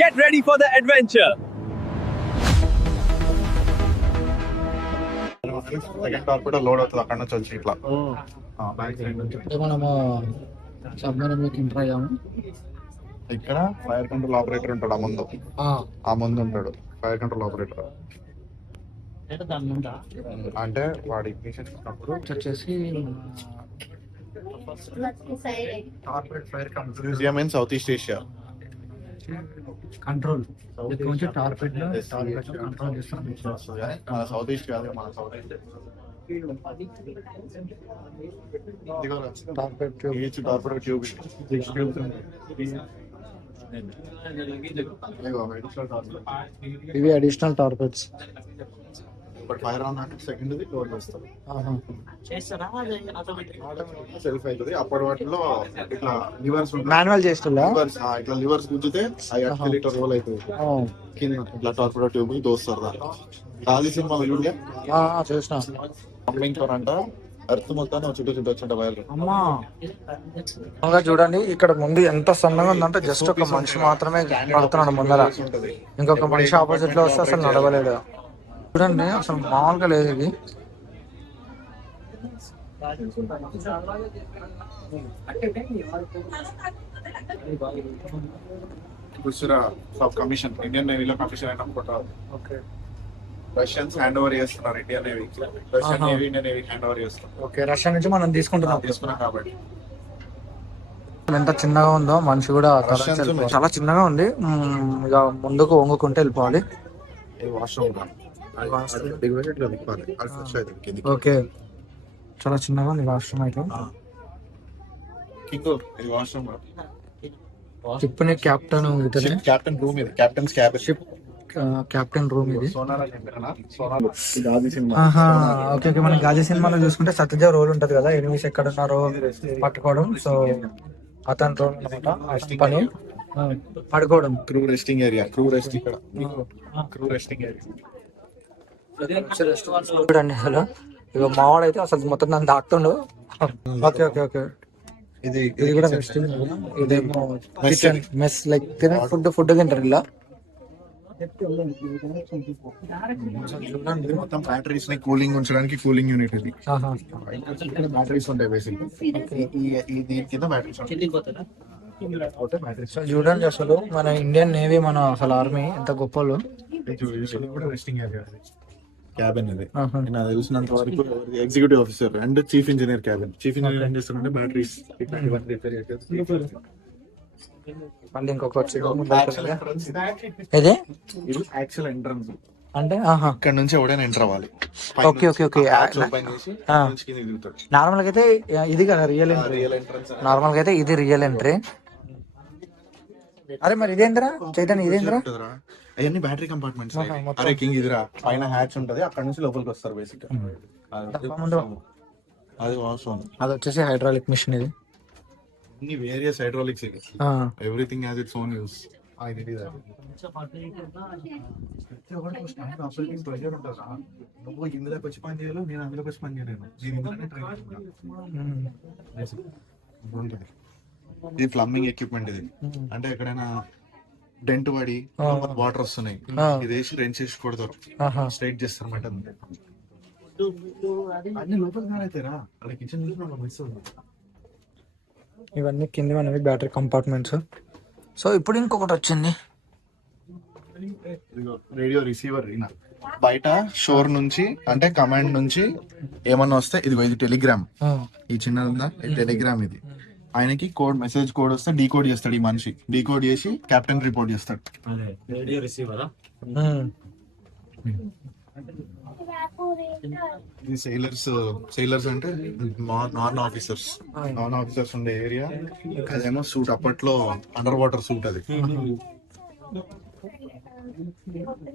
Get ready for the adventure. Second torpedo load అవుతుంది అక్కడ నుంచి వచ్చి ఇట్లా మనము సబ్మెరీన్లోకి ఎంటర్ అయ్యాము. ఇక్కడ ఫైర్ కంట్రోల్ ఆపరేటర్ ఉంటాడు ఆ ముందు ఉంటాడు ఫైర్ కంట్రోల్ ఆపరేటర్ అంటే వాడి ఇగ్నిషన్ ఇచ్చినప్పుడు వచ్చేసి museum in south east Asia control torpedo control చేస్తాం. మన సౌత్ ఈస్ట్ కాదు మన సౌత్ ఈస్ట్ టార్పెడో ట్యూబ్ ఇవి additional torpedoes. But fire on second load చేస్తాం సెల్ఫ్ అవుతుంది. అప్పటి వాటిలో ఇట్లా లివర్స్ మాన్యువల్ చేస్తుందా? ఇట్లా లివర్స్ గుంజితే లీటర్ రోల్ అవుతుంది కింద ఇట్లా టార్పెడో ట్యూబ్ దోస్తారు దాంట్లో. రాజీ సినిమా చూసిన అంట ఎర్త్ మొత్తాన్ని చుట్టూ చుట్టూ వచ్చింట వైర్లు. అమ్మా చూడండి ఇక్కడ ముందు ఎంత సన్నగా ఉందంటే జస్ట్ ఒక మనిషి మాత్రమే నడుతున్నాడు ముందర. ఇంకొక మనిషి ఆపోజిట్ లో వస్తే అసలు నడవలేడు. చూడండి అసలు మామూలుగా లేదు ఇది. సబ్ కమిషన్ ఇండియన్ నేవీలో కమిషన్ అయినప్పుడు రష్యన్స్ హ్యాండ్ ఓవర్ చేస్తున్నారు Indian navy. Russian navy Indian navy hand over చేస్తున్నారు. ఓకే, రష్యా నుంచి మనం తీసుకున్నాం కాబట్టి ఎంత చిన్నగా ఉందో మనిషి కూడా చాలా చిన్నగా ఉంది. ఇక ముందుకు వంగుకుంటే వెళ్ళిపోవాలి. ఓకే, చాలా చిన్నగా ఉంది వాష్రూమ్ అయితే. షిప్ ని కెప్టెన్ రూమ్ ఇది, captains cabin. Ship captain room ఇది. ఓకే, మనం గాజీ సినిమాలో చూసుకుంటే సత్యదేవ్ రోల్ ఉంటది కదా, ఎనిమిస్ ఎక్కడ ఉన్నారో పట్టుకోవడం. సో అతని రోల్ అనమాట, పని పడుకోవడం. Crew resting area, crew rest ఇక్కడ క్రూ రెస్టింగ్ ఏరియా చూడండి. అసలు ఇక మావాడు అయితే అసలు మొత్తం నన్ను దాక్తుండు. ఓకే ఓకే ఓకే, ఇది కూడా రెస్టింగ్. ఇదేమో కిచెన్ మెస్, లైక్ ఫుడ్ తింటారు ఇలా. మొత్తం బ్యాటరీస్ ని కూలింగ్ ఉంచడానికి కూలింగ్ యూనిట్ ఇది. ఇక్కడ బ్యాటరీస్ ఉంటాయి బేసిక్. దీని కింద బ్యాటరీస్ సో చూడండి అసలు మన ఇండియన్ నేవీ, మన అసలు ఆర్మీ ఎంత గొప్పలు. రెస్టింగ్ ఏరియా క్యాబిన్ ఇది. నాకు తెలిసినంత వరకు executive officer and chief engineer cabin. Chief engineer ఏం చేస్తారంటే బ్యాటరీస్ మళ్ళీ ఇంకొక ఇది యాక్చువల్ ఎంట్రన్స్ అంటే ఇక్కడ నుంచి ఎవడైనా ఎంటర్ అవ్వాలి. Okay okay okay. నార్మల్ గా అయితే ఇది కదా రియల్ ఎంట్రీ. నార్మల్ గా అయితే ఇది రియల్ ఎంట్రీ. అరే మరి ఇదేంద్రా చైతన్య, ఇదేంద్రా? అవన్నీ బ్యాటరీ కంపార్ట్మెంట్స్. అరే కింగ్ ఇదిరా, పైన హ్యాచ్ ఉంటది, అక్కడ నుంచి లోపలికి వస్తారు బేసిక్. అది వాష్రూమ్, అది వచ్చేసి హైడ్రాలిక్ మిషన్. ఇది అన్ని various hydraulics, everything has its own use. నువ్వు ఇందులోకి వచ్చి పని చేయలేవు, నేను అందులోకి వచ్చి పని చేయలేను. ఇది ప్లంబింగ్ ఎక్విప్మెంట్. ఇది అంటే ఎక్కడైనా డెంట్ పడి వాటర్ వస్తున్నాయి, ఇది వేసి రెంచ్ చేసి కొడతారు, స్ట్రైట్ చేస్తారు మాట. అన్ని లోపల అయితేరా అలా కిచెన్ మిస్ అవుతుంది. ఇవన్నీ కింద అనేవి బ్యాటరీ కంపార్ట్మెంట్స్. సో ఇప్పుడు ఇంకొకటి వచ్చింది, రేడియో రిసీవర్. బయట షోర్ నుంచి అంటే కమాండ్ నుంచి ఏమన్నా వస్తే ఇదిగో ఇది టెలిగ్రామ్. ఈ చిన్నది ఉందా, టెలిగ్రామ్. ఇది ఆయనకి కోడ్, మెసేజ్ కోడ్ వస్తే డీకోడ్ చేస్తాడు ఈ మనిషి. డీకోడ్ చేసి కెప్టెన్ రిపోర్ట్ చేస్తాడు. Radio receiver. ఇది సెయిలర్స్ అంటే నాన్ ఆఫీసర్స్ ఉండే ఏరియా. అదేమో సూట్, అప్పట్లో అండర్ వాటర్ సూట్. అది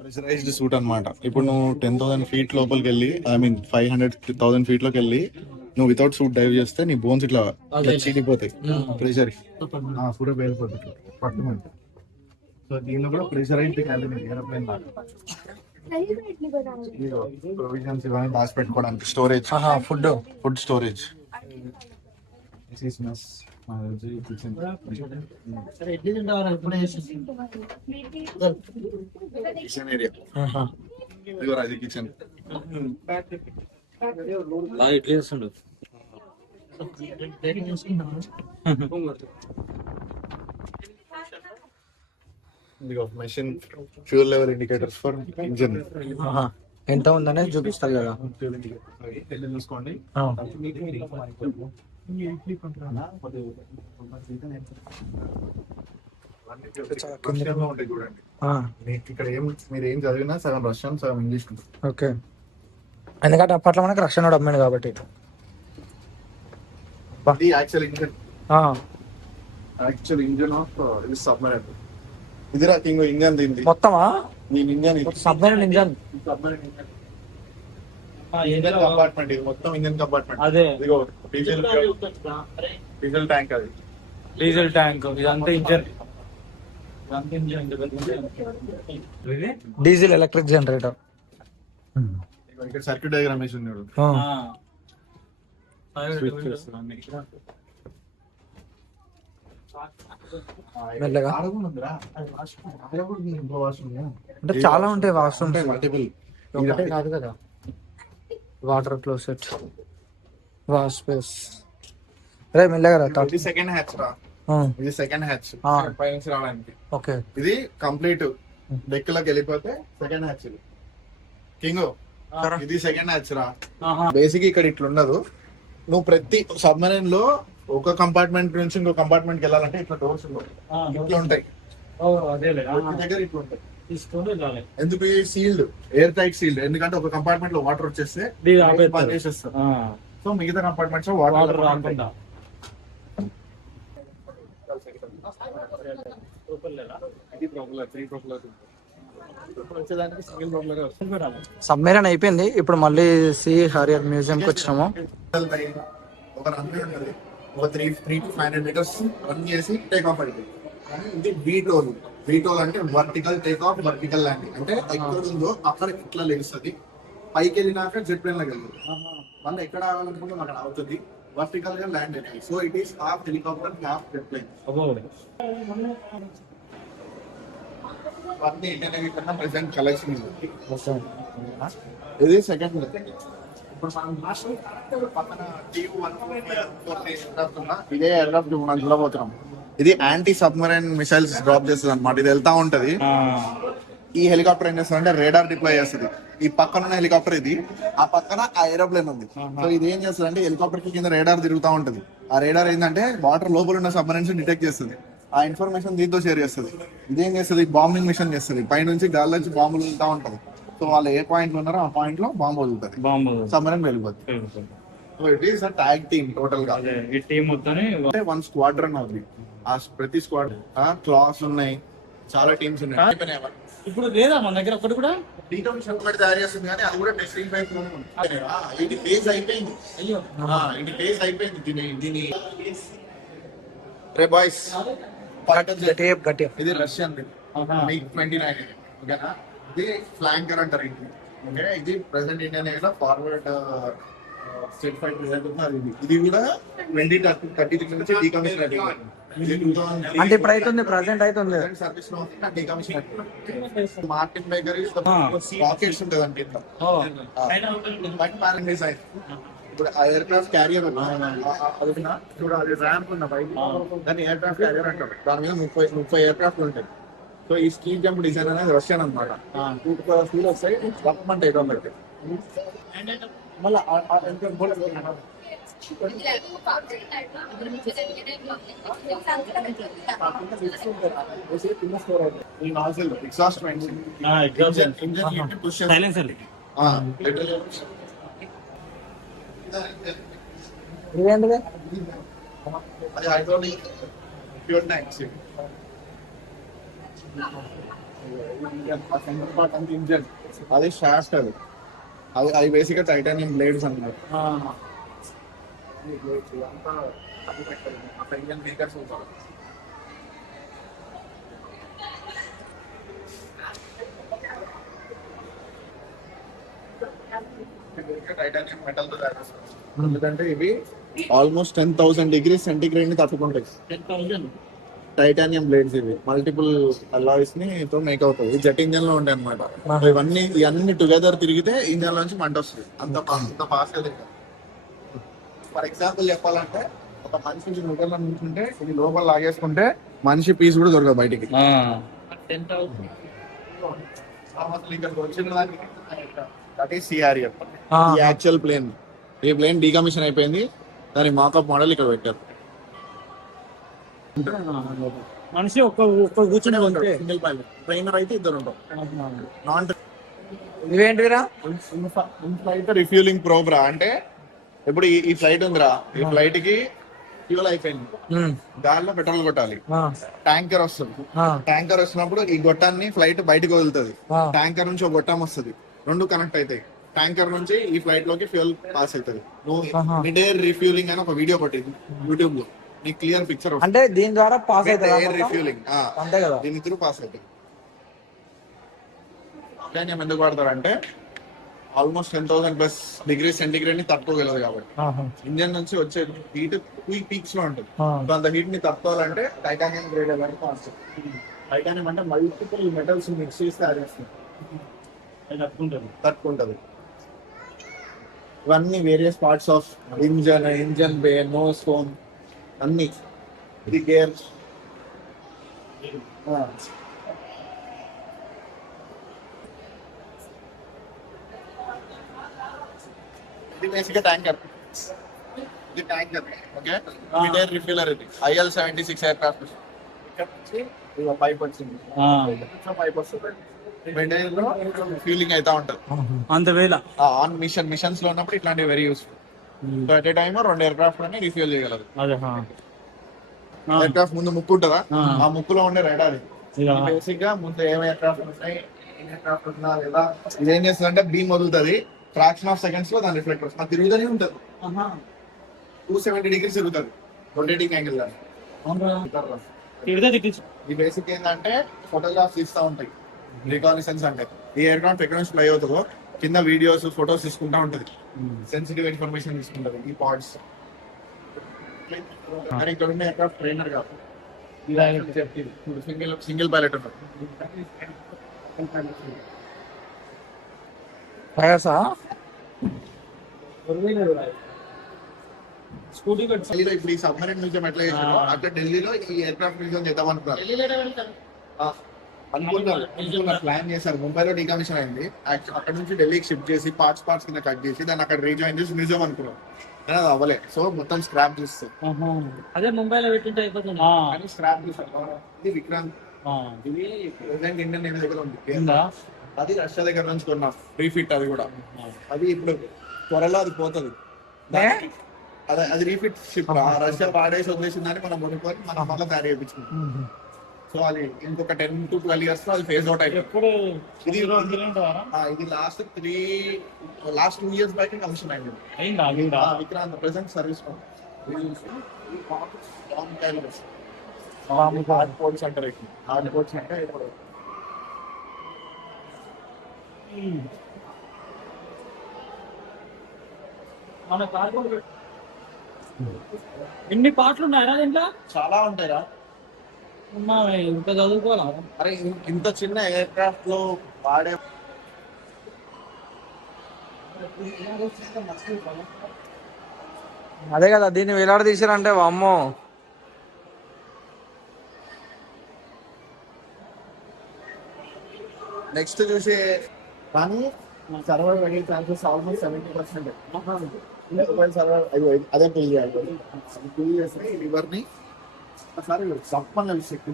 ప్రెషరైజ్డ్ సూట్ అన్నమాట. ఇప్పుడు నువ్వు 10,000 feet లోపలికి వెళ్ళి, ఐ మీన్ 500,000 feet లోకి వెళ్ళి నువ్వు వితౌట్ సూట్ డైవ్ చేస్తే నీ బోన్స్ ఇట్లా చీలిపోతాయి ప్రెషర్ కూడా పేలిపోతుంది పట్టుమంటే. సో దీనిలో కూడా ప్రెషరైజ్డ్ క్యాబిన్ ఏరోప్లేన్ ప్రొవిజన్స్ ఇవన్నీ దాచి పెట్టుకోవడానికి storage, food storage. Kitchen area ఇదిగో అది కిచెన్. బాగా ఇట్లా చేస్తుండు. ఇదిగో machine fuel level indicators for engine. ఎంత ఉందనేది చూపిస్తారు కదా. వెళ్ళి చూసుకోండి. రష్యన్లో ఉంటాయి చూడండి. ఇక్కడ మీరు ఏం చదివినా సగం రష్యన్ సగం ఇంగ్లీష్. ఓకే, ఎందుకంటే అప్పట్లో మనకి రక్షణ అమ్మాడు కాబట్టి. ఇది యాక్చువల్ ఇంజన్ ఆఫ్ ఇది సబ్మెరైన్. ఇదిరా కింగ్ ఇంజన్ దీనిది మొత్తమా? దీని engine submarine engine. Engine compartment ఇది మొత్తం ఇంజన్ కంపార్ట్మెంట్. అదే ఇదిగో డీజిల్ ట్యాంక్ అది. డీజిల్ ట్యాంక్ ఇదంతా ఇంజన్. Diesel electric generator. ఇక్కడ సర్క్యూట్ డయాగ్రామ్ వేసి ఉన్నాడు. మెల్లగా అంటే చాలా ఉంటాయి వాష్రూమ్స్. మల్టిపుల్ ఒకటే కాదు కదా. Water closet, wash space. రే మెల్లగా రా. ఇది సెకండ్ హ్యాచ్ రా. ఇది సెకండ్ హ్యాచ్ పై నుంచి రావడానికి. ఓకే, ఇది కంప్లీట్ డెక్ లోకి వెళ్ళిపోతే సెకండ్ హ్యాచ్. ఇది కింగ్ ఇది సెకండ్ హ్యాచ్ రా. బేసిక్ ఇక్కడ ఇట్లా ఉండదు. నువ్వు ప్రతి సబ్మరైన్ లో ఒక కంపార్ట్మెంట్ నుంచి ఇంకో కంపార్ట్మెంట్ కి వెళ్ళాలంటే ఇట్లా డోర్స్ ఇట్లా ఉంటాయి. ప్రతి దగ్గర ఇట్లా ఉంటాయి. ఎందుకు సీల్డ్, ఎయిర్ టైట్ సీల్డ్. ఎందుకంటే ఒక కంపార్ట్మెంట్ లో వాటర్ వచ్చేస్తే బంద్ చేసేస్తారు. సో మిగతా కంపార్ట్మెంట్స్ లో వాటర్ రాకుండా. సబ్మెరైన్ అయిపోయింది. ఇప్పుడు మళ్ళీ సీ హారియర్ మ్యూజియం కి వచ్చినాము. ఒక రన్వే ఉంటుంది. ఒక 3 to 500 మీటర్స్ రన్ చేసి టేక్ ఆఫ్ అయింది. ఇది వీటోల్. వీటోల్ అంటే vertical take off, vertical landing. అంటే ఎక్కడ ఉందో అక్కడ ఇట్లా లెగుస్తుంది. పైకి వెళ్ళినాక జెట్ ప్లేన్ లోకి వెళ్తుంది. మళ్ళీ ఎక్కడ ఆగాలనుకుంటే అక్కడ అవుతుంది. వర్టికల్ గా ల్యాండ్ అయింది. So it is half helicopter, half jet plane. Indian Navy కన్నా ప్రెసెంట్ కలెక్షన్ ఇది సెకండ్. ఇప్పుడు మనం పక్కన ఇదే ఎయిర్క్రాఫ్ట్ మనం చూడబోతున్నాం. ఇది యాంటీ సబ్మరైన్ మిసైల్స్ డ్రాప్ చేస్తుంది అనమాట. ఇది వెళ్తా ఉంటది. ఈ హెలికాప్టర్ ఏం చేస్తుంది అంటే రేడార్ డిప్లాయ్ చేస్తుంది. ఈ పక్కన ఉన్న హెలికాప్టర్ ఇది, ఆ పక్కన ఆ ఏరోప్లేన్ ఉంది. సో ఇది ఏం చేస్తుంది అంటే హెలికాప్టర్ కి కింద రేడార్ తిరుగుతూ ఉంటది. ఆ రేడార్ ఏంటంటే వాటర్ లోపల ఉన్న సబ్మరైన్స్ డిటెక్ట్ చేస్తుంది. ఆ ఇన్ఫర్మేషన్ దీంతో షేర్ చేస్తుంది. ఇదేం చేస్తుంది, బాంబింగ్ మిషన్ చేస్తుంది. పైనుంచి గాలి నుంచి బాంబులు వెళ్తా ఉంటది. సో వాళ్ళు ఏ పాయింట్ లో ఉన్నారో ఆ పాయింట్ లో బాంబు వదులుతుంది. సబ్మరైన్ వెళ్ళిపోతుంది. So it is a tag team total గా. ఈ టీం మొత్తం అంటే 1 స్క్వాడ్రన్ అవుతుంది. ఆ ప్రతి స్క్వాడ్ క్లాస్ ఉన్నాయి, చాలా టీమ్స్ ఉన్నాయి. ఇప్పుడు లేదా మన దగ్గర ఒకటి కూడా డీకమిషన్ తయారు చేస్తుంది కానీ అది కూడా టెస్టింగ్ పైప్ ఇది ఫేజ్ అయిపోయింది. అయ్యో ఇది ఫేజ్ అయిపోయింది. దీని రే బాయ్స్ ఇది రష్యన్ MiG-29 ఓకేనా. ఇది ఫ్లాంకర్ అంటారు. ఓకే, ఇది ప్రెసెంట్ ఇండియన్ నేవీలో ఫార్వర్డ్ స్టేట్ ఫైట్ ప్రెసెంట్ ఉంది. ఇది కూడా 2033 నుంచి డీకమిషన్ అయిపోయింది. అంటే ఇప్పుడు అవుతుంది, ప్రెసెంట్ అవుతుంది. సర్వీస్ లో డీకమిషన్ అయిపోయింది. మార్టిన్ బేకర్ రాకెట్స్ ఉంటుంది అంటే ఇట్లా డిజైన్. ఇప్పుడు ఆ ఎయిర్ క్రాఫ్ట్ క్యారియర్ చూడ అది ర్యాంప్ ఉన్న బయట దాన్ని ఎయిర్ క్రాఫ్ట్ క్యారియర్ అంటారు. దాని మీద 30 ఎయిర్ క్రాఫ్ట్ ఉంటాయి. సో ఈ స్కీ జంప్ డిజైన్ అనేది రష్యన్ అనమాట. 2 స్పీడ్ వస్తాయి. గవర్నమెంట్ ఏదో మళ్ళీ ఈ nozzle exhaust vents engine push silencer ఇదేంటిది? అది హైడ్రోలిక్ ఫ్యూయల్ ట్యాంక్స్. ఇంజన్ అది షాఫ్ట్. అది బేసిక్ గా టైటానియం బ్లేడ్స్ అన్నమాట. ఇంజన్ మేకర్స్ ఉంటారు. టైటానియం మెటల్ తో తయారు చేస్తారు. ఎందుకంటే ఇవి ఆల్మోస్ట్ 10,000 డిగ్రీస్ సెంటిగ్రేడ్ ని తట్టుకుంటాయి. 10,000. టైటానియం బ్లేడ్స్ ఇవి మల్టిపుల్ అలాయ్స్ ని తో మేక్ అవుతుంది. జెట్ ఇంజన్ లో ఉంటాయి అనమాట. ఇవన్నీ టుగెదర్ తిరిగితే ఇంజన్ నుంచి మంట వస్తుంది. అంత ఫాస్ట్ గా. ఫర్ ఎగ్జాంపుల్ చెప్పాలంటే ఒక మనిషి ముగ్గురు నుంచుంటే ఇది లోపల లాగేసుకుంటే మనిషి పీస్ కూడా దొరకదు బయటికి. 10,000. అసలు ఇక్కడికి వచ్చిన దానికి దట్ ఈస్ సిఆర్ఎఫ్. ఈ యాక్చువల్ ప్లేన్, ఈ ప్లేన్ డీకమిషన్ అయిపోయింది. దాని మాకప్ మోడల్ ఇక్కడ పెట్టారు. మనిషి ఒక్క కూర్చునే ఉంటే సింగిల్ పైలట్, ట్రైనర్ అయితే ఇద్దరు ఉంటాం. నాన్ ఇవేంటివిరా? ఫ్లైట్ రిఫ్యూలింగ్ ప్రోగ్రా అంటే ఇప్పుడు ఈ ఫ్లైట్ ఉందిరా, ఈ ఫ్లైట్ కి ఫ్యూల్ అయిపోయింది, గాల్లో పెట్రోల్ కొట్టాలి, ట్యాంకర్ వస్తుంది. ట్యాంకర్ వచ్చినప్పుడు ఈ గొట్టాన్ని ఫ్లైట్ బయటకు వదులుతుంది. ట్యాంకర్ నుంచి ఒక గొట్టం వస్తుంది, రెండు కనెక్ట్ అవుతాయి. ట్యాంకర్ నుంచి ఈ ఫ్లైట్ లోకి ఫ్యూల్ పాస్ అవుతుంది. నువ్వు మిడ్ ఎయిర్ రిఫ్యూలింగ్ అని ఒక వీడియో పట్టింది యూట్యూబ్ లో, నీకు క్లియర్ పిక్చర్ అంటే దీని ద్వారా పాస్ ఎయిర్ అవుతుంది రిఫ్యూలింగ్. అంతే కదా? దీని త్రూ పాస్ అవుతుంది. టైటానియం ఎందుకు వాడతారంటే ఆల్మోస్ట్ 10,000+ డిగ్రీ సెంటిగ్రేడ్ ని తట్టుకోగలదు కాబట్టి. ఇంజన్ నుంచి వచ్చే హీట్ పీక్స్ లో ఉంటుంది. అంత హీట్ ని తట్టుకోవాలంటే టైటానియం గ్రేడ్ అని కాన్సెప్ట్. టైటానియం అంటే మల్టిపుల్ మెటల్స్ మిక్స్ చేసి తయారు చేస్తుంది, తట్టుకుంటది. ఇవన్నీ various parts of engine bay, nose cone అన్ని. ఇది గేర్. ఇది బేసిక్ ట్యాంకర్. ఇది tanker. Okay, mid air refiller. ఇది IL-76 ఎయిర్క్రాఫ్ట్. ఇక్కడ నుంచి ఇక పైప్ వచ్చింది, పైప్ వస్తుంది. మిడ్ ఎయిర్ లో ఫ్యూలింగ్ అయితే ఉంటది. అంత వేళ ఆన్ మిషన్స్ లో ఉన్నప్పుడు ఇట్లాంటివి very useful. So at a time 2 aircraft అని రిఫ్యూల్ చేయగలదు. అదే ఎయిర్క్రాఫ్ట్ ముందు ముక్కు ఉంటుందా, ఆ ముక్కులో ఉండే రాడార్. బేసిక్ గా ముందు ఏం ఎయిర్క్రాఫ్ట్ ఉంటాయి, ఎయిర్క్రాఫ్ట్ ఉందా లేదా, ఇదేం చేస్తుంది అంటే బీమ్ వదులుతుంది. ఫ్రాక్షన్ ఆఫ్ సెకండ్స్ లో దాని రిఫ్లెక్టర్ అది తిరుగుతూనే ఉంటుంది. 270 degrees తిరుగుతుంది రొటేటింగ్ యాంగిల్. ఈ బేసిక్ ఏంటంటే ఫోటోగ్రాఫ్స్ తీస్తూ ఉంటాయి, రికాగ్నిసెన్స్ అంటే. ఈ ఎయిర్క్రాఫ్ట్ ఎక్కడ నుంచి ఫ్లై అవుతుందో కింద వీడియోస్ ఫొటోస్ తీసుకుంటా ఉంటది, సెన్సిటివ్ ఇన్ఫర్మేషన్ తీసుకుంటది ఈ పార్ట్స్. కానీ ఇక్కడ ఉన్న ఎయిర్క్రాఫ్ట్ ట్రైనర్ కాదు, సింగిల్ పైలట్ ఉన్నారు. స్కూటీ ఇప్పుడు ఈ సబ్మరీన్ మ్యూజియం ఎట్లా చేశారో అట్లా ఢిల్లీలో ఈ ఎయిర్క్రాఫ్ట్ మ్యూజియం చేద్దాం అనుకున్నారు. ప్లాన్ చేశారు. ముంబైలో డీకమిషన్ అయింది, అక్కడ నుంచి ఢిల్లీకి షిఫ్ట్ చేసి పార్ట్స్ కింద కట్ చేసి దాన్ని అక్కడ రీజాయిన్ చేసి మ్యూజియం అనుకున్నారు. కానీ అది అవ్వలే. సో మొత్తం స్క్రాప్ చేస్తారు. అదే ముంబైలో పెట్టింటే అయిపోతుంది. కానీ స్క్రాప్ చేస్తారు. ఇది విక్రాంత్, ఇది ప్రెసెంట్ ఇండియన్ నేవీ దగ్గర ఉంది. అది రష్యా దగ్గర నుంచి కొన్నా రీఫిట్. అది కూడా అది ఇప్పుడు త్వరలో అది పోతుంది. అదే అది రీఫిట్ షిప్. రష్యా వాడేసి వదిలేసిందని మనం కొనుక్కొని మనం మళ్ళీ తయారు చేయించుకుంటాం. సో అది ఇంకొక 10 to 12 years లో అది ఫేజ్ అవుట్ అయిపోయింది. ఇది లాస్ట్ 2 years బ్యాక్ కమిషన్ అయింది. Vikrant present service hard ports అంటారు. హార్డ్ పోర్ట్స్ అంటే ఇప్పుడు మన కార్గో ఎన్ని పాటలు ఉన్నాయా దీంట్లో? చాలా ఉంటాయిరా. ఇంత చదువుకోవాలా? అరే ఇంత చిన్న ఎయిర్క్రాఫ్ట్ లో వాడే అదే కదా దీన్ని వేలాడదీశారంటే వామ్మో. నెక్స్ట్ చూసే కానీ సర్వర్ అయ్యే ఛాన్సెస్ ఆల్మోస్ట్ 70%. సర్వర్ అదే పెళ్లి చేయాలి. పెళ్లి చేస్తే ఈ లివర్ ని ఒకసారి సంపన్న శక్తి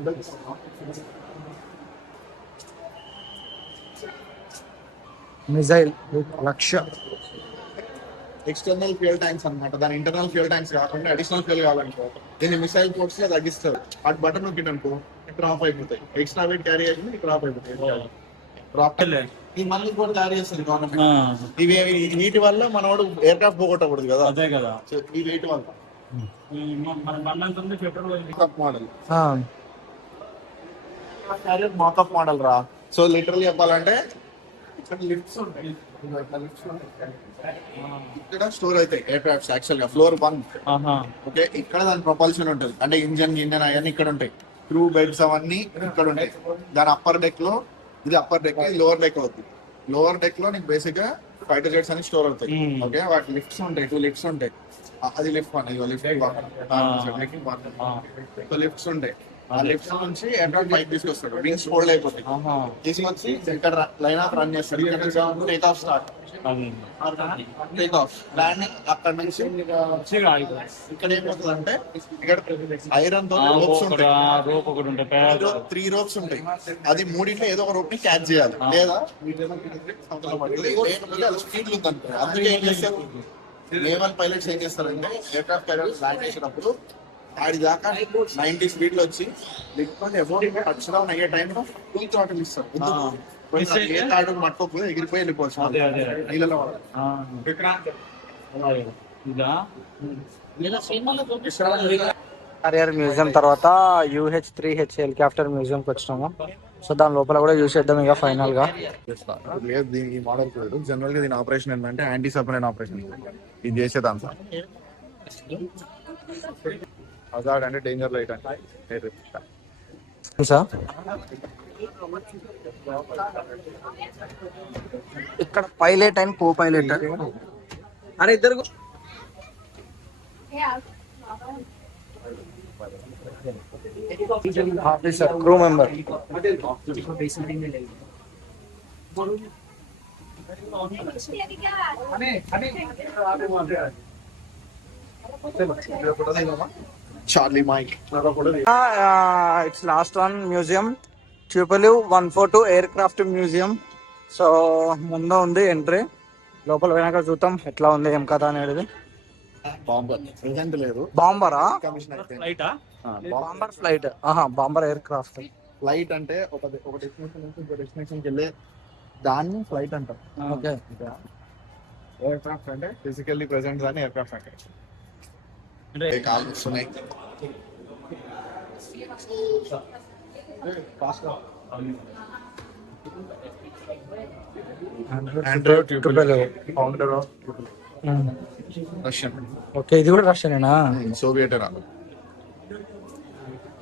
మిసైల్ 1,00,000. ఎక్స్టర్నల్ ఫ్యూయల్ ట్యాంక్స్ అన్నమాట. దాని ఇంటర్నల్ ఫ్యూయల్ ట్యాంక్స్ కాకుండా అడిషనల్ ఫ్యూయల్ కావాలనుకో దీన్ని మిసైల్ పోర్ట్స్ లో తగ్గిస్తారు. అటు బటన్ నొక్కిటనుకో ఇక్కడ ఆఫ్ అయిపోతాయి. ఎక్స్ట్రా వెయిట్ క్యారీ అయ్యింది ఇక్కడ ఆఫ్ అయిపోతాయి. ఈ మళ్ళీ కూడా తయారు చేస్తుంది గవర్నమెంట్. ఇవి వీటి వల్ల మనోడు ఎయిర్క్రాఫ్ట్ పోగొట్టకూడదు కదా. అదే కదా ఈ వెయిట్ వల్ల మోడల్ మాకప్ మోడల్ రా. సో లిటరల్ చెప్పాలంటే ఇక్కడ లిఫ్ట్స్ ఉంటాయి. ఇక్కడ స్టోర్ అవుతాయి ఎయిర్ క్రాఫ్ట్స్ యాక్చువల్ గా ఫ్లోర్ 1. ఆహా. ఓకే, ఇక్కడ దాని ప్రొపల్షన్ ఉంటుంది, అంటే ఇంజన్ అవన్నీ ఇక్కడ ఉంటాయి. క్రూ బెడ్స్ అవన్నీ ఇక్కడ ఉంటాయి. దాని అప్పర్ డెక్ లో, ఇది అప్పర్ డెక్, ఇది లోవర్ డెక్ అవుతుంది. లోవర్ డెక్ లో నీకు బేసిక్ గా ఫైటర్ జెట్స్ అని స్టోర్ అవుతాయి. ఓకే, వాటి లిఫ్ట్స్ ఉంటాయి, 2 లిఫ్ట్స్ ఉంటాయి. అది లిఫ్ట్ 1, ఇది లిఫ్ట్ 1. లిఫ్ట్స్ ఉంటాయి. ఆ లిఫ్ట్స్ నుంచి ఎయిర్క్రాఫ్ట్ పైకి తీసుకొస్తాడు, వింగ్స్ ఫోల్డ్ అయిపోతాయి. తీసుకొచ్చి ఇక్కడ లైన్ ఆఫ్ రన్ చేస్తాడు. ఇక్కడ take off start, take off, landing. అక్కడ నుంచి ఇక్కడ ఏమవుతుంది అంటే ఇక్కడ ఐరన్ తో రోప్స్ ఉంటాయి, రోప్ ఒకటి ఉంటాయి, 3 రోప్స్ ఉంటాయి. అది మూడింట్లో ఏదో ఒక రోప్ ని క్యాచ్ చేయాలి, లేదా స్పీడ్ ఉందనుకో. అందుకే ఏం చేస్తారు నేవల్ పైలట్స్, ఏం చేస్తారంటే ఎయిర్క్రాఫ్ట్ పైలట్స్ ల్యాండ్ చేసినప్పుడు ఆడి దాకా 90 స్పీడ్ లో వచ్చి టచ్ డౌన్ అయ్యే టైంలో ఫుల్ థ్రాటిల్ ఇస్తారు. ఏ తాడు మట్టుకోకపోతే ఎగిరిపోయి వెళ్ళిపోవచ్చు నీళ్ళలో. కార్యర్ మ్యూజియం తర్వాత UH-3H హెలికాప్టర్ మ్యూజియం కి వచ్చినాము. సో దాని లోపల కూడా యూస్ చేద్దాం ఇక ఫైనల్ గా. ఈ మోడల్ పేరు జనరల్ గా దీని ఆపరేషన్ ఏంటంటే యాంటీ సబ్మెరైన్ ఆపరేషన్. ఇది చేసేదాం సార్ హజార్డ్ అంటే డేంజర్ లైట్ అంటే సార్. ఇక్కడ పైలట్ అండ్ కో పైలట్. అరే ఇద్దరు officer, crew member. Charlie Mike. It's last one museum, Tupolev 142 aircraft museum. So ముందు ఉంది ఎంట్రీ, లోపల పోయినాక చూద్దాం ఎట్లా ఉంది ఏం కథ అనేది. బాంబర్ ప్రెజెంట్ లేదు. బాంబరా? ఫ్లైటా? Bomber flight. Bomber aircraft. Flight అంటే ఒక డెస్టినేషన్ నుంచి ఇంకో డెస్టినేషన్కి వెళ్ళే దాన్ని ఫ్లైట్ అంటారు. ఓకే. ఎయిర్ క్రాఫ్ట్ అంటే ఫిజికల్లీ ప్రెజెంట్ దాన్ని ఎయిర్ క్రాఫ్ట్ అంటే. కాల్ వస్తున్నాయి. Founder of Russian. ఓకే, ఇది కూడా రష్యనేనా? Soviet era.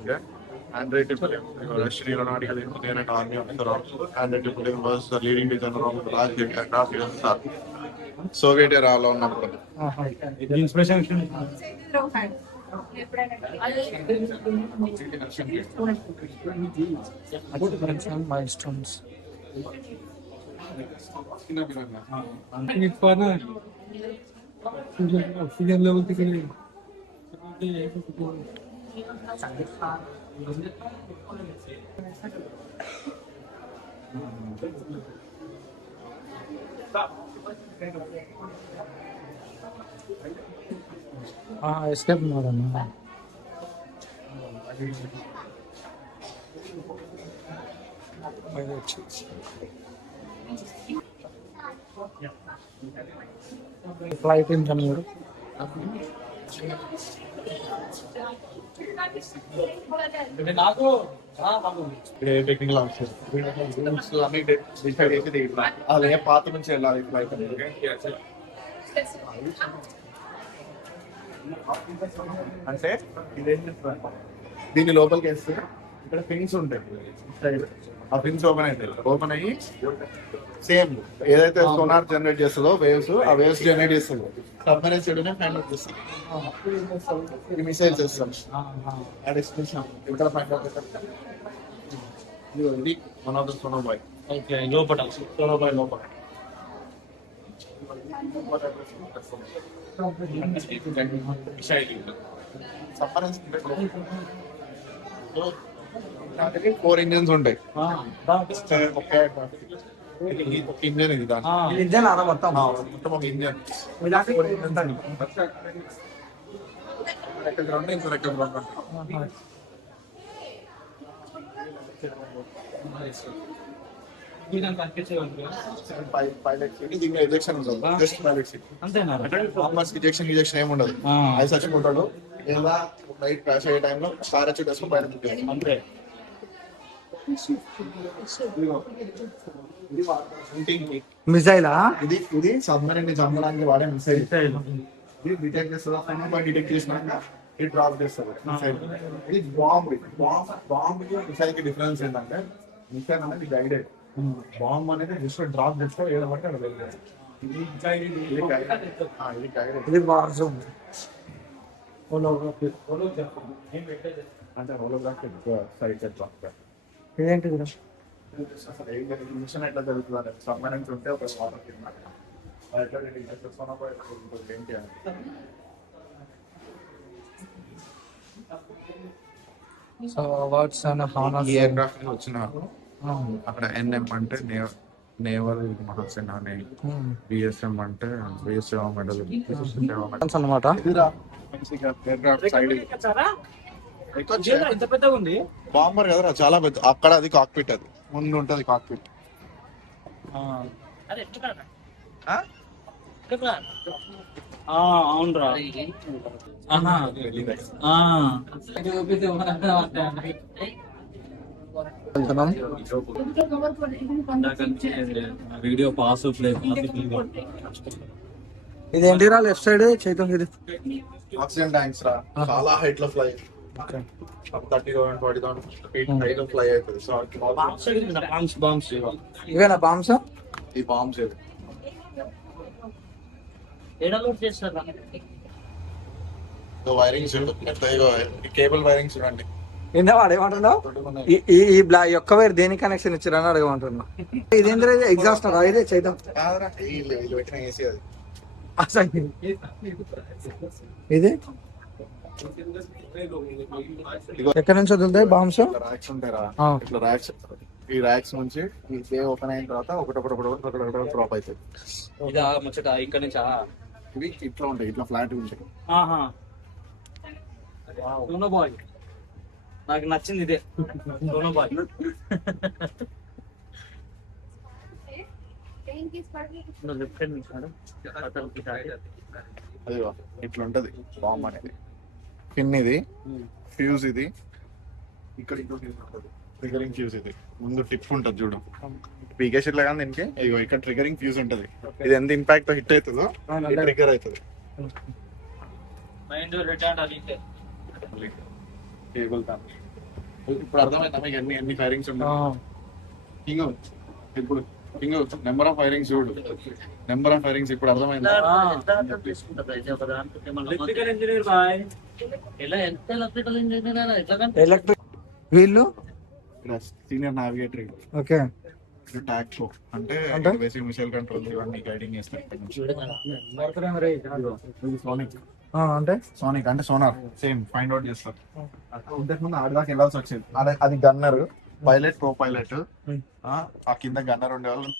Okay. Andrei Tupolev, Russian aeronautical engineer and army officer. Andrei Tupolev was the leading designer of the large aircraft USSR. Soviet ఎరాలో ఉన్నప్పుడు. Inspiration milestones. Oxygen level किती escape ಮಾಡೋಣ. Flight engine కూడా నాకు technical officer అన్ని decide చేసేది అలా ఏ పాత నుంచి వెళ్ళాలి ఫ్లైట్ అంటే దీన్ని లోపలికి వేస్తే ఇక్కడ ఫిన్స్ ఉంటాయి. ఆ ఫిన్స్ ఓపెన్ అయ్యి సేమ్ ఏదైతే సోనార్ జనరేట్ చేస్తుందో వేవ్స్, ఆ వేవ్స్ జనరేట్ చేస్తుంది. సబ్మెరైన్ చేయడమే ఫైండ్ అవుట్ చేస్తాం. మిసైల్స్ చేస్తాం. ఇక్కడ ఫైండ్ అవుట్ చేస్తాం. ఇది వన్ ఆఫ్ ద సోనోబాయ్. ఓకే, లోపల సోనోబాయ్ లోపల సబ్మెరైన్స్ 4 ఇంజన్స్ ఉంటాయి. ఒక ఇంజన్ ఇది దాని ఇంజన్ అలా మొత్తం మొత్తం ఒక ఇంజన్. ఇంజెక్షన్ ఏమి ఉండదు. అది చచ్చిపోతాడు లేదా ఫ్లైట్ క్రాష్ అయ్యే టైంలో పారాచూట్ వేసుకొని బయట అంతే. మిసైలా? ఇది సబ్మరీన్ ని చంపడానికి వాడే మిసైల్. ఇది డిటెక్ట్ చేస్తుంది, డిటెక్ట్ చేసినాక ఇది డ్రాప్ చేస్తారు మిసైల్. ఇది బాంబ్. బాంబ్ మిసైల్ కి డిఫరెన్స్ ఏంటంటే మిసైల్ అనేది గైడెడ్, బాంబ్ అనేది జస్ట్ డ్రాప్ చేస్తే ఏదో బట్టి అక్కడ వెళ్ళాలి. ఇది గైడెడ్. ఇది బాగా అంటే హోలోగ్రాఫిక్ సైట్ డ్రాప్. ఇదేంటిది? అసలు ఏం లేదు, మిషన్ ఎట్లా జరుగుతుంది, సబ్మరీన్స్ ఉంటే ఒక వాటర్ కింద ఎట్లా డిటెక్ట్ చేస్తాను ఏంటి అని. So awards and honours. Aircraft వచ్చిన అక్కడ ఎన్ఎం అంటే నేవల్ మహాసేన అని, బిఎస్ఎం అంటే బిఎస్ఎం మెడల్ అన్నమాట. ఎంత పెద్దగా ఉంది బాంబర్ కదరా, చాలా పెద్ద. అక్కడ అది కాక్పిట్, అది ముందు ఉంటది కాక్పిట్. అవునరా. వెళ్తున్నాం. వీడియో పాస్ ఇదేంటిరా లెఫ్ట్ సైడ్ చైతన్య? ఇది ఆక్సిజన్ ట్యాంక్స్ రా, చాలా హైట్ లో ఫ్లై. 30,000 40,000 ఫీట్ హైట్ లో ఫ్లై అవుతుంది. సో బాంబ్స్ ఇవేనా బాంబ్స్? ఈ బాంబ్స్ వైరింగ్స్ కేబుల్ వైరింగ్స్ చూడండి. ఏంటో వాడు ఏమంటున్నావు? ఈ బ్లాక్ యొక్క వైర్ దేనికి కనెక్షన్ ఇచ్చారని అడగమంటున్నా. ఇదేంద్ర ఎగ్జాస్ట్ ఇదే చైతం పెట్టిన ఏసీ అది. ఇది ఎక్కడి నుంచి వదులుతాయి బాంబ్స్? ర్యాక్స్ ఉంటారా, ఇట్లా ర్యాక్స్. ఈ ర్యాక్స్ నుంచి ఈ డే ఓపెన్ అయిన తర్వాత ఒకటొకటి డ్రాప్ అవుతాయి. ఇక్కడ నుంచి ఇవి ఇట్లా ఉంటాయి, ఇట్లా ఫ్లాట్ ఉంటాయి. బాయ్ నాకు నచ్చింది ఇదే బాయ్. అదిగో ఇట్లా ఉంటది బాంబ్ అనేది. పిన్ ఇది, ఫ్యూజ్ ఇది, ఇక్కడ ట్రిగరింగ్ ఫ్యూజ్ ఇది. ముందు టిప్ ఉంటది చూడు, పీకే షీట్ లాగా దీనికి. ఇగో ఇక్కడ ట్రిగరింగ్ ఫ్యూజ్ ఉంటది. ఇది ఎంత ఇంపాక్ట్ హిట్ అవుతుందో ట్రిగర్ అవుతుంది. Cable fan. ఇప్పుడు అర్థమైందా మీకు ఎన్ని ఫైరింగ్స్ ఉంటాయి? ఇప్పుడు నెంబర్ ఆఫ్ ఫైరింగ్స్ చూడు, నెంబర్ ఆఫ్ ఫైరింగ్స్ ఇప్పుడు అర్థమైందా? ఎలక్ట్రిక్ వీళ్ళు సీనియర్ నావిగేటర్. ఓకే. టాక్సో అంటే బేసిక్ మిసైల్ కంట్రోల్ ఇవన్నీ గైడింగ్ చేస్తాయి. సోనిక్ అంటే సోనిక్ అంటే సోనార్, సేమ్ ఫైండ్ అవుట్ చేస్తారు. ఇంతకు ముందు ఆడదాకా వెళ్ళాల్సి వచ్చేది. అది గన్నర్, పైలట్, కో పైలట్. ఆ కింద గన్నర్ ఉండేవాళ్ళు.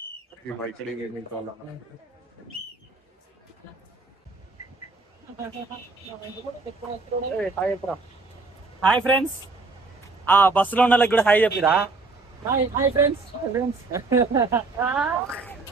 Hi friends. బస్సులో ఉన్న వాళ్ళకి కూడా హాయ్ చెప్పిరా. Hi friends.